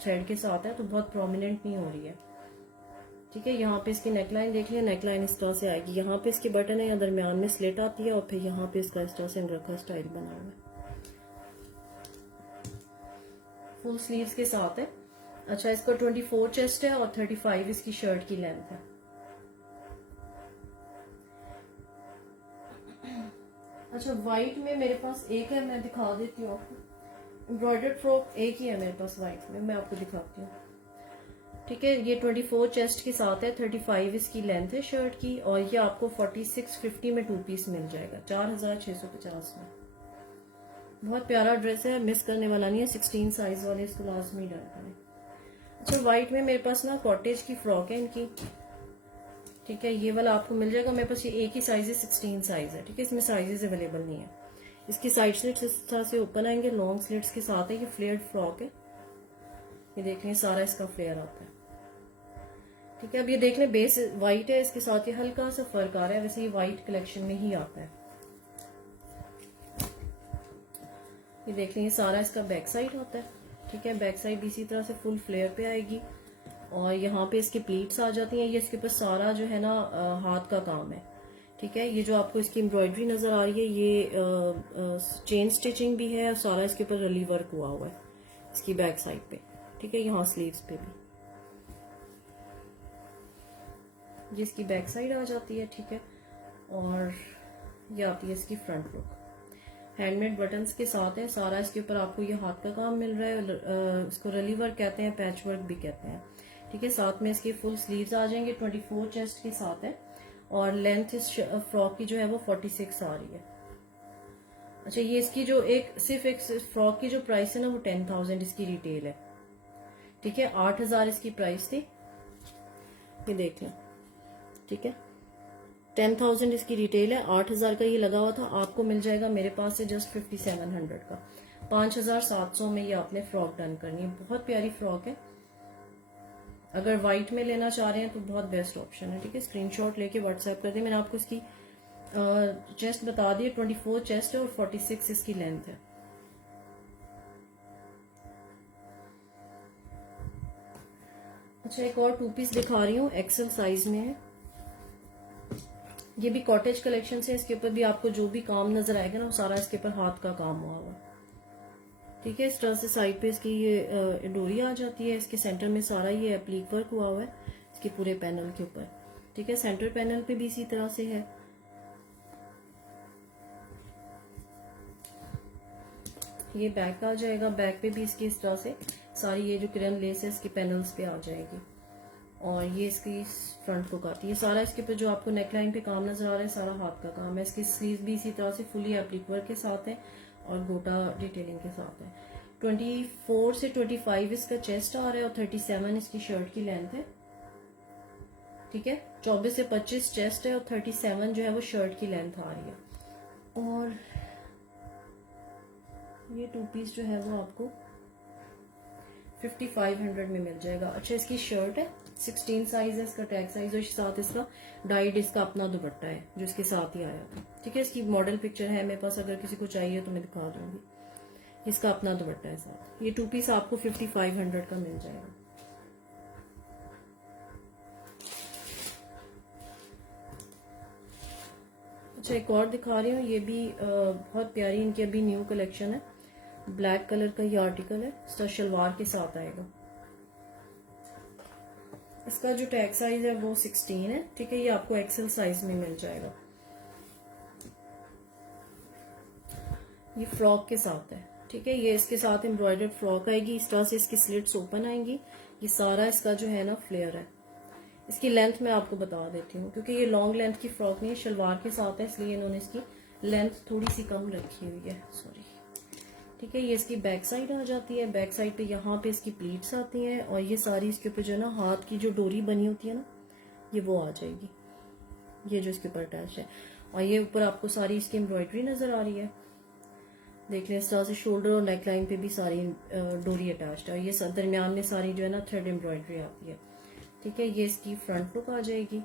थ्रेड के साथ है, तो बहुत प्रोमिनेंट नहीं हो रही है। ठीक है, यहाँ पे इसकी नेकलाइन देख लिया, नेकलाइन इस तरह से आएगी। यहाँ पे इसके बटन है, या दरमियान में स्लिट आती है और फिर यहाँ पे इसका इस तरह से अंगरखा स्टाइल बना हुआ है। फुल स्लीव्स के साथ है। अच्छा, इसका 24 चेस्ट है और 35 इसकी शर्ट की लेंथ है। अच्छा, व्हाइट में मेरे पास एक है, मैं दिखा देती हूँ आपको। एम्ब्रॉयडर्ड फ्रॉक एक ही है मेरे पास व्हाइट में, मैं आपको दिखाती हूँ। ठीक है, ये 24 चेस्ट के साथ है, 35 इसकी लेंथ है शर्ट की और ये आपको 4650 में 2 पीस मिल जाएगा, 4650 में। बहुत प्यारा ड्रेस है, मिस करने वाला नहीं है। 16 साइज वाले इसको लाजमी डन करें। अच्छा, व्हाइट में मेरे पास ना कॉटेज की फ्रॉक है इनकी। ठीक है, ये वाला आपको मिल जाएगा। मेरे पास ये एक ही साइज है, 16 साइज है। ठीक है, इसमें साइजेस अवेलेबल नहीं है। इसकी साइड स्लिट्स इस तरह से ओपन आएंगे, लॉन्ग स्लिट्स के साथ है। ये फ्लेयर्ड फ्रॉक है, ये देख लें सारा इसका फ्लेयर आता है। ठीक है, अब ये देख लें बेस व्हाइट है, इसके साथ ये हल्का सा फर्क आ रहा है, वैसे ये व्हाइट कलेक्शन में ही आता है। ये देख लें, ये सारा इसका बैक साइड होता है। ठीक है, बैक साइड इसी तरह से फुल फ्लेयर पे आएगी और यहाँ पे इसकी प्लीट्स आ जाती हैं। ये इसके ऊपर सारा जो है ना हाथ का काम है। ठीक है, ये जो आपको इसकी एम्ब्रॉयडरी नजर आ रही है, ये चेन स्टिचिंग भी है और सारा इसके ऊपर रली वर्क हुआ हुआ है इसकी बैक साइड पे। ठीक है, यहाँ स्लीव्स पे भी जिसकी बैक साइड आ जाती है। ठीक है, और ये आती है इसकी फ्रंट लुक। हैंडमेड बटन्स के साथ है सारा। इसके ऊपर आपको ये हाथ का काम मिल रहा है, इसको रली वर्क कहते हैं, पैच वर्क भी कहते हैं। ठीक है, साथ में इसकी फुल स्लीव्स आ जाएंगे, 24 चेस्ट के साथ है और लेंथ इस फ्रॉक की जो है वो 46 आ रही है। अच्छा, ये इसकी जो सिर्फ एक फ्रॉक की जो प्राइस है ना वो 10,000 इसकी रिटेल है। ठीक है, 8,000 इसकी प्राइस थी, ये देख लें। ठीक है, 10,000 इसकी रिटेल है, 8,000 का ये लगा हुआ था, आपको मिल जाएगा मेरे पास से जस्ट 5700 का। 5,700 में ये आपने फ्रॉक डन करनी है। बहुत प्यारी फ्रॉक है, अगर व्हाइट में लेना चाह रहे हैं तो बहुत बेस्ट ऑप्शन है। ठीक है, स्क्रीनशॉट लेके व्हाट्सएप कर दें। मैंने आपको इसकी चेस्ट बता दी, 24 चेस्ट है और 46 इसकी लेंथ है। अच्छा, एक और 2 पीस दिखा रही हूँ, एक्सेल साइज में है। ये भी कॉटेज कलेक्शन से, इसके ऊपर भी आपको जो भी काम नजर आएगा ना वो सारा इसके ऊपर हाथ का काम हुआ हुआ। ठीक है, इस तरह से साइड पे इसकी ये डोरी आ जाती है, इसके सेंटर में सारा ये एप्लीक वर्क हुआ हुआ है इसके पूरे पैनल के ऊपर। ठीक है, सेंटर पैनल पे भी इसी तरह से है। ये बैक आ जाएगा, बैक पे भी इसकी इस तरह से सारी ये जो किरण लेस है इसके पैनल्स पे आ जाएगी। और ये इसकी फ्रंट लुक आती है। सारा इसके पे जो आपको नेकलाइन पे काम नजर आ रहा है सारा हाथ का काम है। इसकी स्लीव भी इसी तरह से फुली एप्लिक वर्क के साथ है और गोटा डिटेलिंग के साथ है। 24 से 25 इसका चेस्ट आ रहा है और 37 इसकी शर्ट की लेंथ है। ठीक है, 24 से 25 चेस्ट है और 37 जो है वो शर्ट की लेंथ आ रही है। और ये 2 पीस जो है वो आपको 5500 में मिल जाएगा। अच्छा, इसकी शर्ट है, 16 साइज है इसका, टैग साइज, और साथ इसका डाइड इसका अपना दुपट्टा है जो इसके साथ ही आया था। ठीक है, इसकी मॉडल पिक्चर है मेरे पास, अगर किसी को चाहिए तो मैं दिखा दूंगी। इसका अपना दुपट्टा है साथ। ये 2 पीस आपको 5500 का मिल जाएगा। अच्छा, एक और दिखा रही हूँ, ये भी बहुत प्यारी इनकी अभी न्यू कलेक्शन है। ब्लैक कलर का ये आर्टिकल है, इसका शलवार के साथ आएगा। इसका जो टैग साइज है वो 16 है। ठीक है, ये आपको एक्सेल साइज में मिल जाएगा। ये फ्रॉक के साथ है। ठीक है, ये इसके साथ एम्ब्रॉयडर्ड फ्रॉक आएगी, इस तरह से इसकी स्लिट्स ओपन आएंगी। ये सारा इसका जो है ना फ्लेयर है। इसकी लेंथ मैं आपको बता देती हूँ, क्योंकि ये लॉन्ग लेंथ की फ्रॉक नहीं है, शलवार के साथ है, इसलिए इन्होंने इसकी लेंथ थोड़ी सी कम रखी हुई है, सॉरी। ठीक है, ये इसकी बैक साइड आ जाती है। बैक साइड पे यहाँ पे इसकी प्लीट्स आती हैं और ये सारी इसके ऊपर जो है ना हाथ की जो डोरी बनी होती है ना, ये वो आ जाएगी, ये जो इसके ऊपर अटैच है। और ये ऊपर आपको सारी इसकी एम्ब्रॉयडरी नजर आ रही है, देख लें। इस तरह से शोल्डर और नेक लाइन पे भी सारी डोरी अटैच्ड है। और ये दरमियान में सारी जो है ना थ्रेड एम्ब्रॉयडरी आती है। ठीक है, ये इसकी फ्रंट लुक आ जाएगी,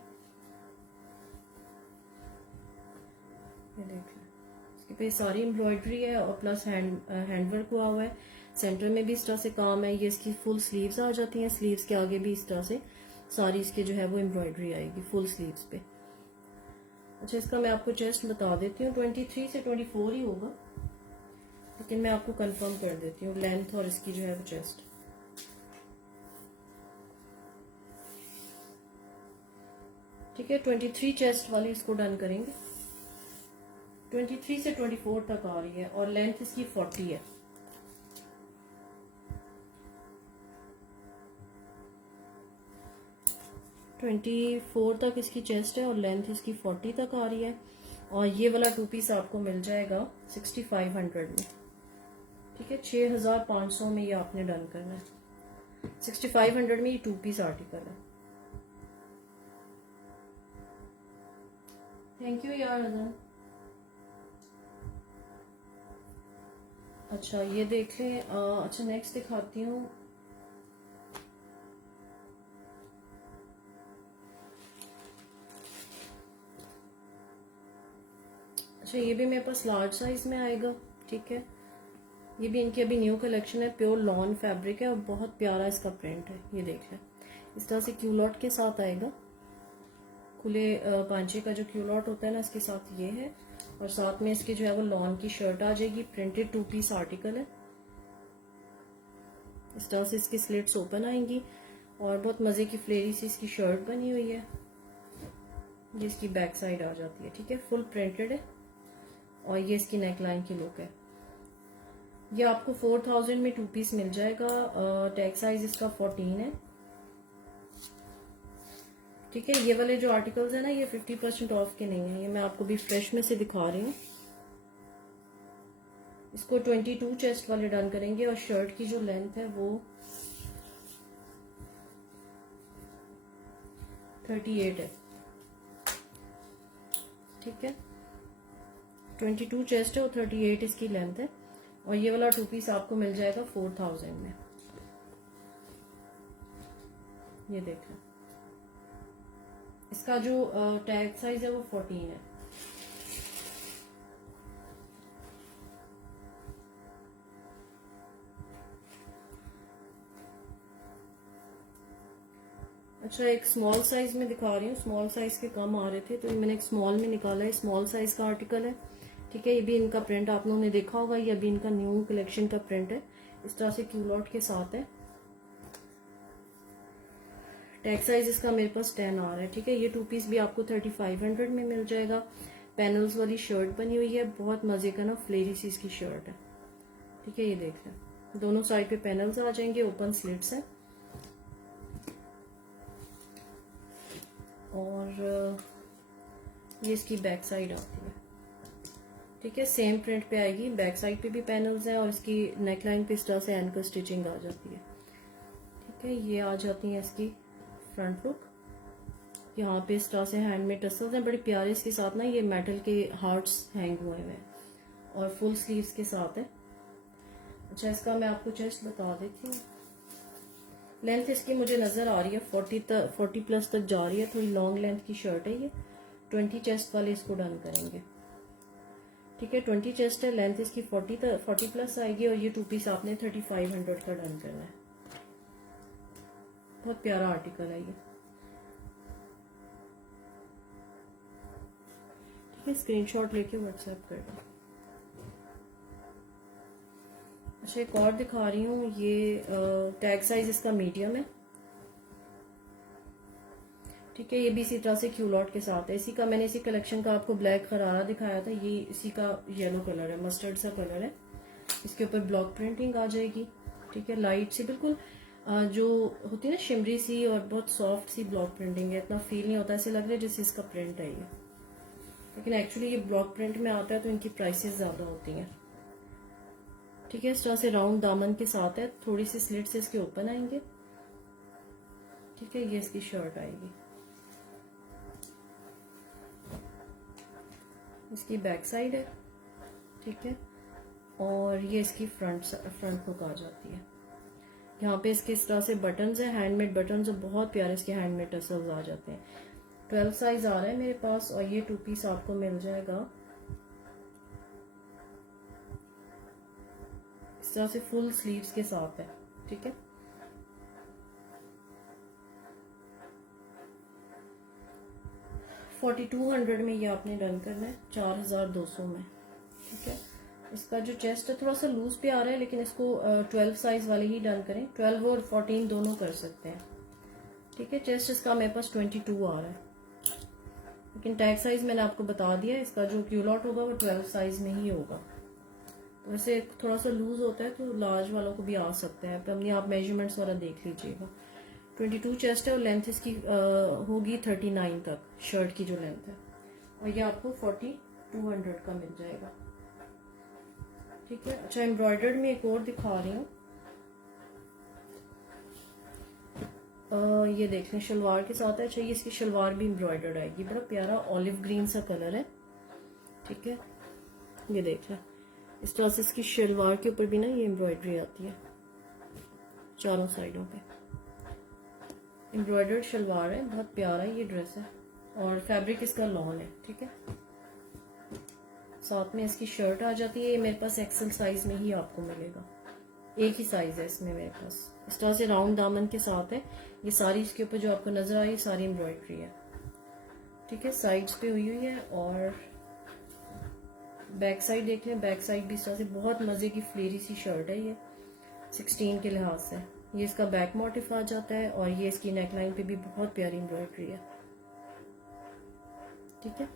ये देख लें। इसके पे सारी एम्ब्रॉयडरी है और प्लस हैंडवर्क हुआ हुआ है। सेंटर में भी इस तरह से काम है। ये इसकी फुल स्लीव्स आ जाती हैं, स्लीव्स के आगे भी इस तरह से सारी इसके जो है वो एम्ब्रॉयडरी आएगी फुल स्लीव्स पे। अच्छा, इसका मैं आपको चेस्ट बता देती हूँ, 23 से 24 ही होगा, लेकिन मैं आपको कंफर्म कर देती हूँ लेंथ और इसकी जो है वो चेस्ट। ठीक है, 23 चेस्ट वाली इसको डन करेंगे। 23 से 24 तक आ रही है और लेंथ इसकी 40 है। ट्वेंटी 4 तक इसकी चेस्ट है और लेंथ इसकी 40 तक आ रही है। और ये वाला 2 पीस आपको मिल जाएगा 6500 में। ठीक है, 6500 में ये आपने डन करना है। 6500 में ये 2 पीस आर्टिकल है। थैंक यू यार अदन। अच्छा, ये देख लें। अच्छा, नेक्स्ट दिखाती हूँ। अच्छा, ये भी मेरे पास लार्ज साइज में आएगा। ठीक है, ये भी इनकी अभी न्यू कलेक्शन है, प्योर लॉन फैब्रिक है और बहुत प्यारा इसका प्रिंट है। ये देख लें, इस तरह से क्यूलॉट के साथ आएगा। खुले पांचे का जो क्यूलॉट होता है ना, इसके साथ ये है। और साथ में इसकी जो है वो लॉन की शर्ट आ जाएगी। प्रिंटेड 2 पीस आर्टिकल है। इस तरह से इसकी स्लिट्स ओपन आएंगी और बहुत मजे की फ्लेरी सी इसकी शर्ट बनी हुई है, जिसकी बैक साइड आ जाती है। ठीक है, फुल प्रिंटेड है और ये इसकी नेकलाइन की लुक है। ये आपको 4000 में 2 पीस मिल जाएगा। टैग साइज इसका 14 है। ठीक है, ये वाले जो आर्टिकल्स है ना, ये 50% ऑफ के नहीं है, ये मैं आपको भी फ्रेश में से दिखा रही हूँ। इसको 22 चेस्ट वाले डन करेंगे और शर्ट की जो लेंथ है वो 38 है, ठीक है। 22 चेस्ट है और 38 इसकी लेंथ है। और ये वाला 2 पीस आपको मिल जाएगा 4000 में। ये देख लें, इसका जो टैग साइज है वो 14 है। अच्छा, एक स्मॉल साइज में दिखा रही हूँ। स्मॉल साइज के कम आ रहे थे तो मैंने एक स्मॉल में निकाला है। स्मॉल साइज का आर्टिकल है, ठीक है। ये भी इनका प्रिंट आप लोगों ने देखा होगा, ये अभी इनका न्यू कलेक्शन का प्रिंट है। इस तरह से क्यूलॉट के साथ है। टैग साइज इसका मेरे पास 10 आ रहा है, ठीक है। ये 2 पीस भी आपको 3500 में मिल जाएगा। पैनल्स वाली शर्ट बनी हुई है, बहुत मजे का ना फ्लेरी सी इसकी शर्ट है, ठीक है। ये देख लें, दोनों साइड पे पैनल्स आ जाएंगे, ओपन स्लिट्स है। और ये इसकी बैक साइड आती है, ठीक है। सेम प्रिंट पे आएगी, बैक साइड पे भी पैनल्स हैं और इसकी नेकलाइन पे इस तरह से एंकर स्टिचिंग आ जाती है, ठीक है। ये आ जाती है इसकी फ्रंट लुक। यहाँ पे इस तरह से हैंडमेड टसल्स हैं बड़े प्यारे। इसके साथ ना ये मेटल के हार्ट्स हैंग हुए हैं और फुल स्लीव्स के साथ है। अच्छा, इसका मैं आपको चेस्ट बता देती हूँ। लेंथ इसकी मुझे नजर आ रही है 40 प्लस तक जा रही है। थोड़ी लॉन्ग लेंथ की शर्ट है ये। 20 चेस्ट वाले इसको डन करेंगे, ठीक है। 20 चेस्ट है, लेंथ इसकी 40 प्लस आएगी। और ये 2 पीस आपने 3500 का डन करना है। बहुत प्यारा आर्टिकल है ये, ठीक है। स्क्रीनशॉट लेके व्हाट्सएप कर दो। अच्छा, एक और दिखा रही हूँ। ये टैग साइज इसका मीडियम है, ठीक है। ये भी इसी तरह से क्यूलॉट के साथ है। इसी का मैंने इसी कलेक्शन का आपको ब्लैक खरारा दिखाया था। ये इसी का येलो कलर है, मस्टर्ड सा कलर है। इसके ऊपर ब्लॉक प्रिंटिंग आ जाएगी, ठीक है। लाइट सी बिल्कुल जो होती है ना शिमरी सी और बहुत सॉफ्ट सी ब्लॉक प्रिंटिंग है। इतना फील नहीं होता, ऐसे लग रहा है जैसे इसका प्रिंट है ये, लेकिन एक्चुअली ये ब्लॉक प्रिंट में आता है तो इनकी प्राइसेस ज्यादा होती हैं, ठीक है। इस तरह से राउंड दामन के साथ है, थोड़ी सी स्लिट से इसके ओपन आएंगे, ठीक है। ये इसकी शर्ट आएगी, इसकी बैक साइड है, ठीक है। और ये इसकी फ्रंट लुक आ जाती है। यहाँ पे इसके इस तरह से बटन्स है, हैंडमेड बटन्स, और बहुत प्यारे इसके हैंडमेड टसल्स आ जाते हैं। 12 साइज आ रहा है मेरे पास। और ये 2 पीस आपको मिल जाएगा इस तरह से फुल स्लीव्स के साथ है, ठीक है। $4200 में ये आपने डन करना है, 4200 में, ठीक है। इसका जो चेस्ट है थोड़ा सा लूज पे आ रहा है, लेकिन इसको 12 साइज वाले ही डन करें। 12 और 14 दोनों कर सकते हैं, ठीक है। चेस्ट इसका मेरे पास 22 आ रहा है, लेकिन टैग साइज मैंने आपको बता दिया। इसका जो क्यूलॉट होगा वो 12 साइज में ही होगा। वैसे थोड़ा सा लूज होता है तो लार्ज वालों को भी आ सकता है, अपनी आप मेजरमेंट्स वाला देख लीजिएगा। 22 चेस्ट है और लेंथ इसकी होगी 39 तक, शर्ट की जो लेंथ है। और ये आपको 4200 का मिल जाएगा, ठीक है। अच्छा, एम्ब्रॉयडर्ड में एक और दिखा रही हूँ। ये देख लें, शलवार के साथ है। अच्छा, ये इसकी शलवार भी एम्ब्रॉयडर्ड आएगी। बड़ा प्यारा ऑलिव ग्रीन सा कलर है, ठीक है। ये देख लें, इस तरह से इसकी शलवार के ऊपर भी ना ये एम्ब्रॉयडरी आती है, चारों साइडों पे एम्ब्रॉयडर्ड शलवार है। बहुत प्यारा ये ड्रेस है और फैब्रिक इसका लॉन है, ठीक है। साथ में इसकी शर्ट आ जाती है। ये मेरे पास एक्सेल साइज में ही आपको मिलेगा, एक ही साइज है इसमें मेरे पास। इस तरह से राउंड दामन के साथ है। ये सारी इसके ऊपर जो आपको नजर आई सारी एम्ब्रॉयडरी है, ठीक है। साइड्स पे हुई हुई है। और बैक साइड देख लें, बैक साइड भी इस तरह से बहुत मजे की फ्लेरी सी शर्ट है ये 16 के लिहाज से। ये इसका बैक मोटिफ आ जाता है और ये इसकी नेकलाइन पे भी बहुत प्यारी एम्ब्रॉयडरी है, ठीक है।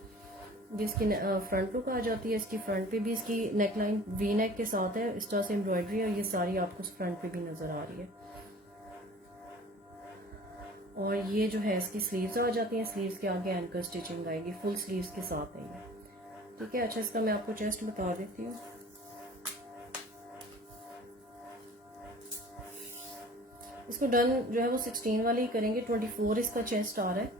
ये इसकी फ्रंट लुक आ जाती है। इसकी फ्रंट पे भी इसकी नेकलाइन वी नेक के साथ है, इस तरह से एम्ब्रॉयडरी है। ये सारी आपको फ्रंट पे भी नजर आ रही है। और ये जो है इसकी स्लीव्स आ जाती हैं। स्लीव्स के आगे एंकर स्टिचिंग आएगी, फुल स्लीव्स के साथ है ये, ठीक है। अच्छा, इसका मैं आपको चेस्ट बता देती हूँ। इसको डन जो है वो 16 वाले ही करेंगे। 24 इसका चेस्ट आ रहा है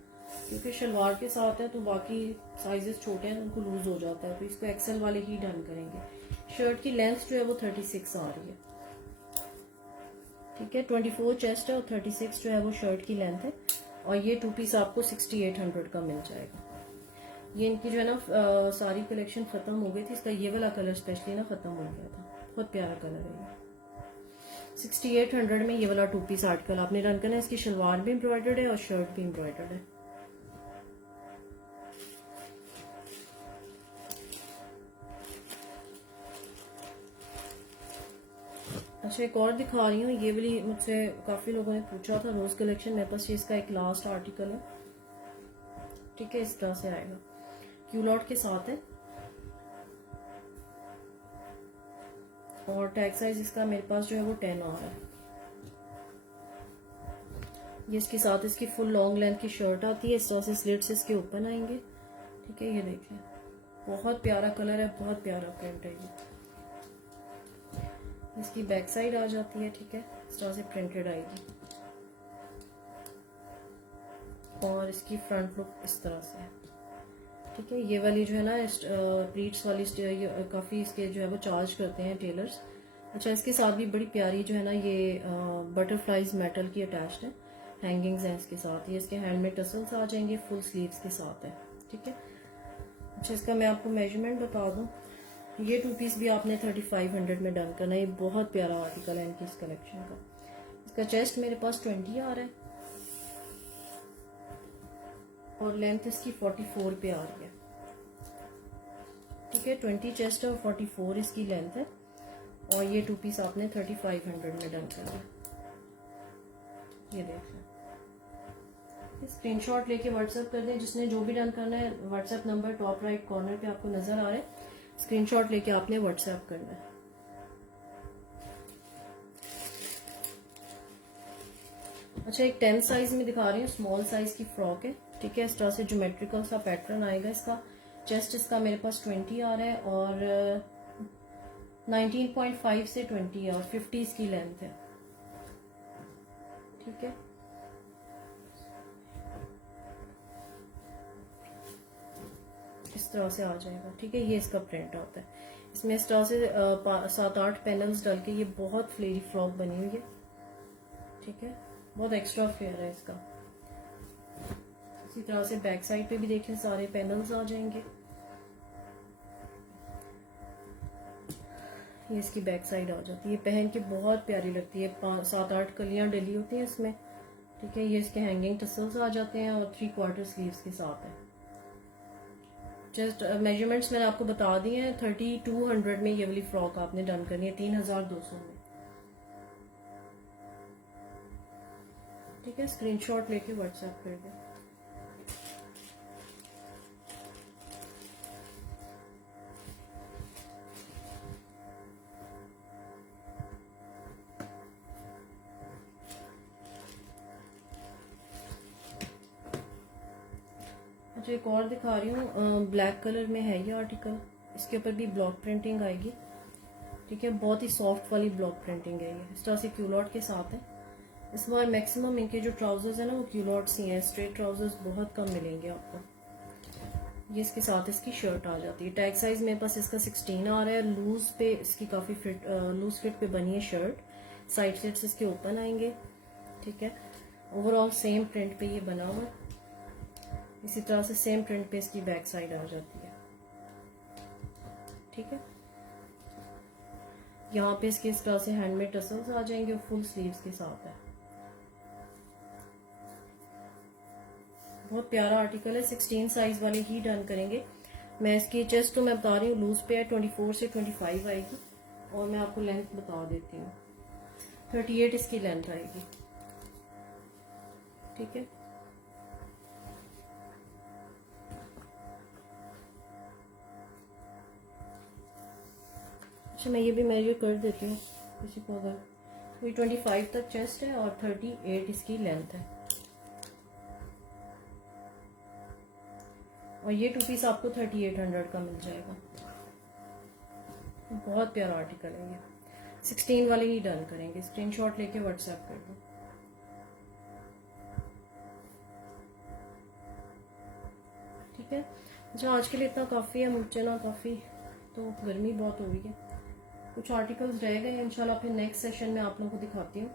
क्योंकि शलवार के साथ है तो बाकी साइजेस छोटे हैं, उनको लूज हो जाता है, तो इसको एक्सेल वाले ही डन करेंगे। शर्ट की लेंथ जो है वो 36 आ रही है, ठीक है। 24 चेस्ट है और 36 जो है वो शर्ट की लेंथ है। और ये 2 पीस आपको 6800 का मिल जाएगा। ये इनकी जो है ना सारी कलेक्शन खत्म हो गई थी। इसका ये वाला कलर स्पेशली ना खत्म हो गया था, बहुत प्यारा कलर है ये। 6800 में ये वाला 2 पीस आर्टिकल आपने रन करना है। इसकी शलवार भी एम्ब्रॉयडर्ड है और शर्ट भी एम्ब्रॉयडर्ड है। अच्छा, एक और दिखा रही हूँ। ये वाली मुझसे काफी लोगों ने पूछा था, रोज कलेक्शन मेरे पास। ये इसका एक लास्ट आर्टिकल है, ठीक है। इस तरह से आएगा, क्यूलॉट के साथ है और टैग साइज इसका मेरे पास जो है वो 10 आ रहा है। ये इसके साथ इसकी फुल लॉन्ग लेंथ की शर्ट आती है। इस तरह से स्लिट्स इसके ओपन आएंगे, ठीक है। ये देखिए, बहुत प्यारा कलर है, बहुत प्यारा प्रिंट है ये। इसकी बैक साइड आ जाती है, ठीक है। इस तरह से प्रिंटेड आएगी और इसकी फ्रंट लुक इस तरह से है, ठीक है। ये वाली जो है ना प्लीट्स वाली काफी इसके जो है वो चार्ज करते हैं टेलर्स। अच्छा, इसके साथ भी बड़ी प्यारी जो है ना ये बटरफ्लाईज मेटल की अटैच्ड है, हैंगिंग्स हैं इसके साथ। ये इसके हैंड में टसल्स आ जाएंगे, फुल स्लीव्स के साथ है, ठीक है। अच्छा, इसका मैं आपको मेजरमेंट बता दूं। ये 2 पीस भी आपने 3500 में डन करना है। ये बहुत प्यारा आर्टिकल है इनकी इस कलेक्शन का। इसका चेस्ट मेरे पास 20 आ रहा है और लेंथ इसकी 44 पे आ रही है, ठीक है। 20 चेस्ट है और 44 इसकी लेंथ है। और ये 2 पीस आपने 3500 में डन करना है। ये देख लें, स्क्रीनशॉट लेके व्हाट्सएप कर दें। जिसने जो भी डन करना है, WhatsApp number top right corner पे आपको नजर आ रहा है। स्क्रीनशॉट लेके आपने व्हाट्सएप करना है। अच्छा, एक 10 साइज में दिखा रही हूँ, स्मॉल साइज की फ्रॉक है, ठीक है। इस तरह से ज्योमेट्रिकल सा पैटर्न आएगा इसका। चेस्ट इसका मेरे पास 20 आ रहा है और 19.5 से 20 और 50 इसकी लेंथ है, ठीक है। इस तरह से आ जाएगा, ठीक है। ये इसका प्रिंट आता है। इसमें इस तरह से 7-8 पैनल्स डाल के ये बहुत फ्लेरी फ्रॉक बनी हुई है, ठीक है। बहुत एक्स्ट्रा फेयर है इसका। इसी तरह से बैक साइड पे भी देखें, सारे पैनल्स आ जाएंगे। ये इसकी बैक साइड आ जाती है, पहन के बहुत प्यारी लगती है। 7-8 कलियां डली होती हैं इसमें, ठीक है। ये इसके हैंगिंग टसल्स आ जाते हैं और 3/4 स्लीव्स के साथ है। जस्ट मेजरमेंट्स मैंने आपको बता दिए हैं। 3200 में ये वाली फ्रॉक आपने डन करनी है, 3200 में, ठीक है। स्क्रीनशॉट लेके व्हाट्सएप कर दें। अच्छा, एक और दिखा रही हूँ, ब्लैक कलर में है ये आर्टिकल। इसके ऊपर भी ब्लॉक प्रिंटिंग आएगी, ठीक है। बहुत ही सॉफ्ट वाली ब्लॉक प्रिंटिंग है ये। इस तरह से क्यूलॉट के साथ है। इस बार मैक्सिमम इनके जो ट्राउजर्स है ना वो क्यूलॉट्स ही हैं। स्ट्रेट ट्राउजर्स बहुत कम मिलेंगे आपको। ये इसके साथ इसकी शर्ट आ जाती है। टैग साइज मेरे पास इसका 16 आ रहा है। लूज पे इसकी काफी फिट, लूज फिट पे बनी है शर्ट। साइड स्लिट्स इसके ओपन आएंगे, ठीक है। ओवरऑल सेम प्रिंट पे ये बना हुआ है। इसी तरह से सेम प्रिंट पे इसकी बैक साइड आ जाती है, ठीक है। यहाँ पे इसके इस तरह से हैंडमेड टसल्स आ जाएंगे और फुल स्लीव्स के साथ है। बहुत प्यारा आर्टिकल है। 16 साइज वाले ही डन करेंगे। मैं इसकी चेस्ट तो मैं बता रही हूँ लूज पे है, 24 से 25 आएगी। और मैं आपको लेंथ बता देती हूँ, 38 इसकी लेंथ आएगी, ठीक है। अच्छा, मैं ये भी मेजर कर देती हूँ किसी को अगर। तो 25 तक चेस्ट है और 38 इसकी लेंथ है। और ये 2 पीस आपको 3800 का मिल जाएगा। बहुत प्यारा आर्टिकल है ये। 16 वाले ही डन करेंगे। स्क्रीनशॉट लेके व्हाट्सएप कर दो। ठीक है। अच्छा, आज के लिए इतना काफ़ी है मुझे ना, काफ़ी तो गर्मी बहुत हो रही है। कुछ आर्टिकल्स रह गए, इंशाल्लाह फिर नेक्स्ट सेशन में आप लोगों को दिखाती हूँ।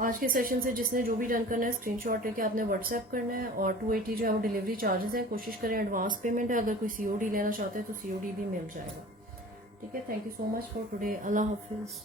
आज के सेशन से जिसने जो भी डन करना है स्क्रीनशॉट लेके आपने व्हाट्सएप करना है, और 280 जो है वो डिलीवरी चार्जेस है। कोशिश करें एडवांस पेमेंट है, अगर कोई सीओडी लेना चाहते हैं तो सीओडी भी मिल जाएगा। ठीक है, thank you so much for today. अल्लाह हाफिज़।